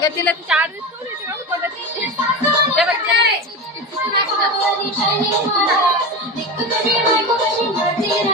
अगं तिला तिच्या आडवीच करून येते का बघ ती. ते बघ ते.